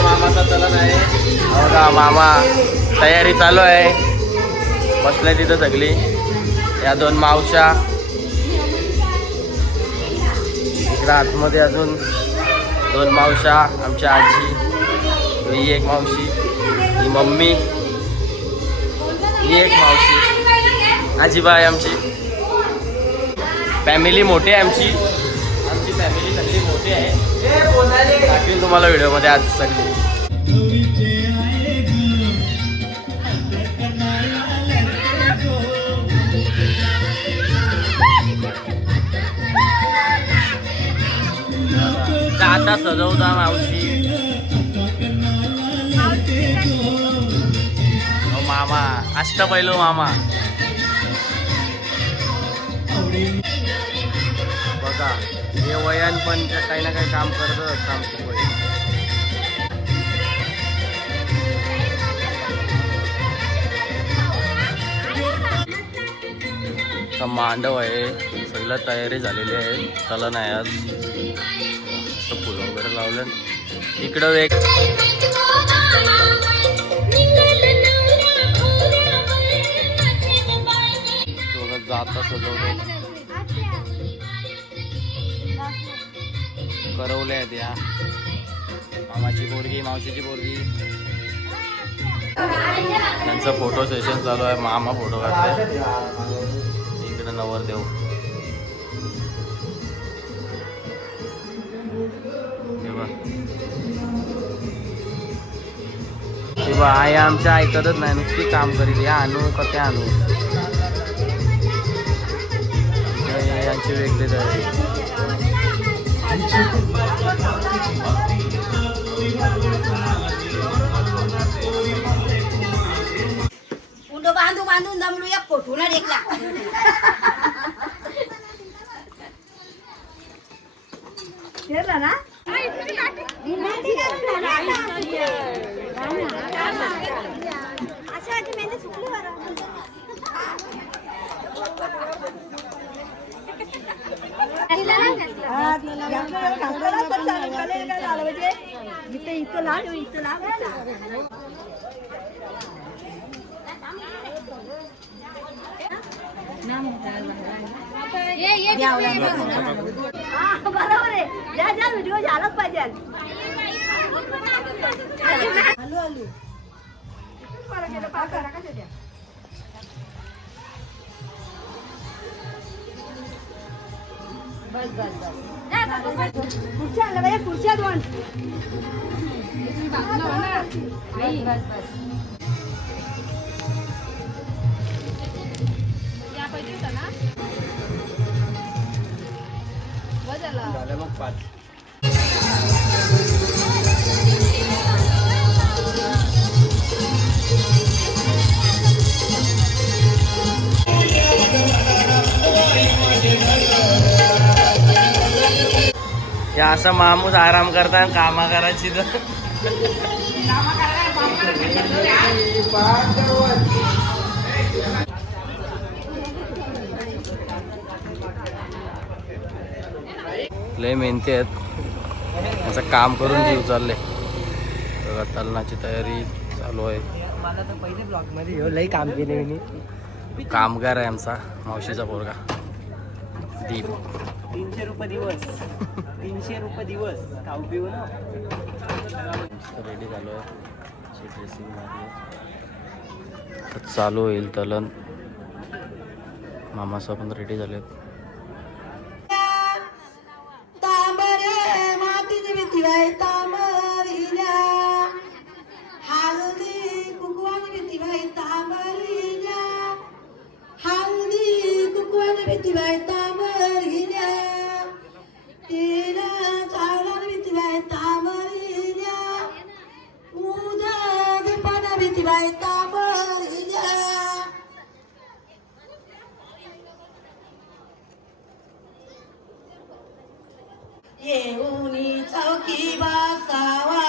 आमच्या मामाचा चलन आहे बघा. मामा तयारी चालू आहे. बसल्या तिथं सगळी. या 2 मावशा. इकडं आतमध्ये अजून 2 मावशा. आमची आजी. ही एक मावशी. ही मम्मी. ही एक मावशी. आजीबाई आमची. फॅमिली मोठी आहे आमची. आमची फॅमिली सगळी मोठी आहे. दाखवीन तुम्हाला व्हिडिओमध्ये आज सगळी. आता सजवता मावशी. मामा अष्टपैलू मामा बघा. हे वयान पण काही ना काही काम करत असतात. मांडव आहे. सगळं तयारी झालेली आहे. चलन आहे आज. फुल वगैरे लावलं. इकडं एक जाता सजवलं. करवले आहेत या. मामाची पोरगी मावशीची पोरगी. त्यांचं फोटो सेशन चालू आहे. मामा फोटो काढताय. इकडे नवरदेव. तेव्हा आई आमच्या ऐकतच नाही. नुसती काम करीत. या आणू का त्या आणू. यांची वेगळीच आहे. बांधून बांधून दमलो. एक कोठून देखला. ना इथं लाव इथं लाव. बरोबर आहे. ज्या व्हिडिओ झालाच पाहिजे. बस बस बस. खुर्च्या आणल्या बाई. खुर्च्या 2. बस बस. झालं मग 5. या असं मामूस आराम करता. कामा करायची तर लय मेहनती आहेत. असं काम करून जीव चालले. बघा तलनाची तयारी चालू आहे. मला तर पहिले ब्लॉग मध्ये लई काम केले मी. कामगार आहे आमचा मावशीचा पोरगा दीप. 300 रुपये दिवस. 300 रुपये दिवस. खाऊ पिऊ ना. रेडी झालो आहे. ड्रेसिंग चालू होईल तलन. मामासा पण रेडी झाले. येऊनी चौकी बसावा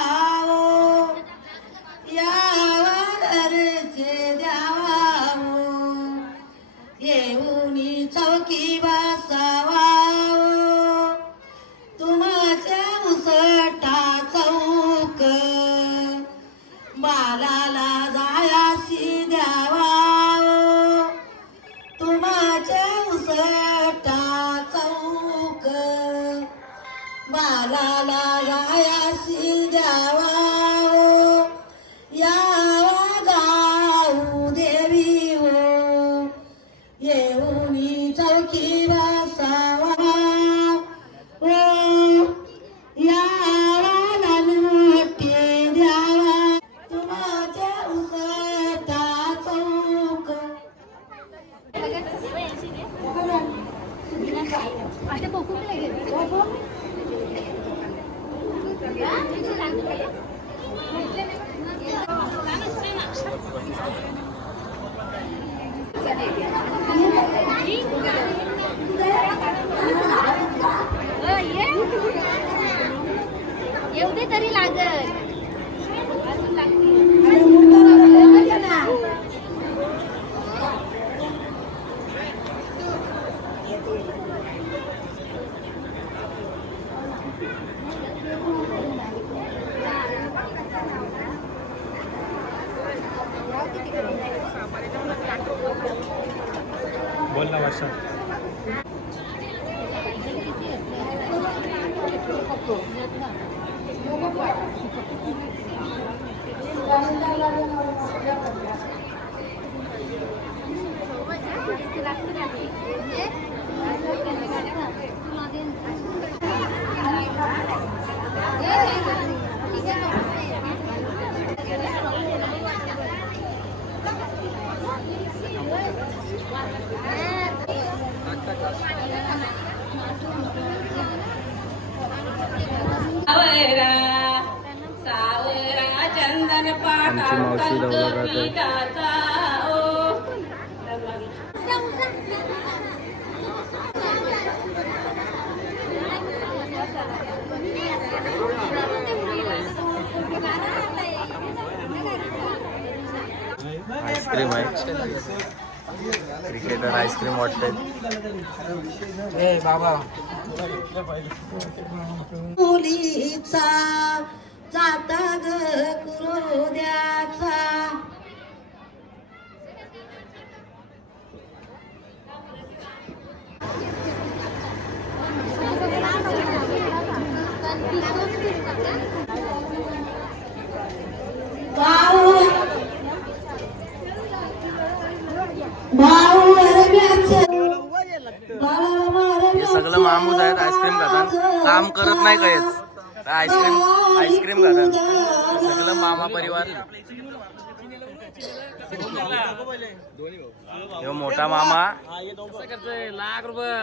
यावरचे द्यावा. येऊनी चौकी बसावा तुमच्या उसटा चौक बालाला गायासी द्यावा ओ, यावा गाऊ देवी हो, येऊनी चौकी बसावा ओ, यावा मोठे द्यावा तुमच्या उसटा चौक. येऊ दे तरी लागल. अजून लागते. बोल ना वर्षा. आमची मावशी दौला जाते. आईस्क्रीम आहे. क्रिकेटर आईस्क्रीम वाटते. मुलीचा जाता ग कुरोद्याचा. हे सगळं मामूज आहेत. आईस्क्रीम खातात. काम करत नाही काहीच. आईस्क्रीम खातात. सगळं मामा परिवार. ह्यो मोठा मामा. लाख रुपये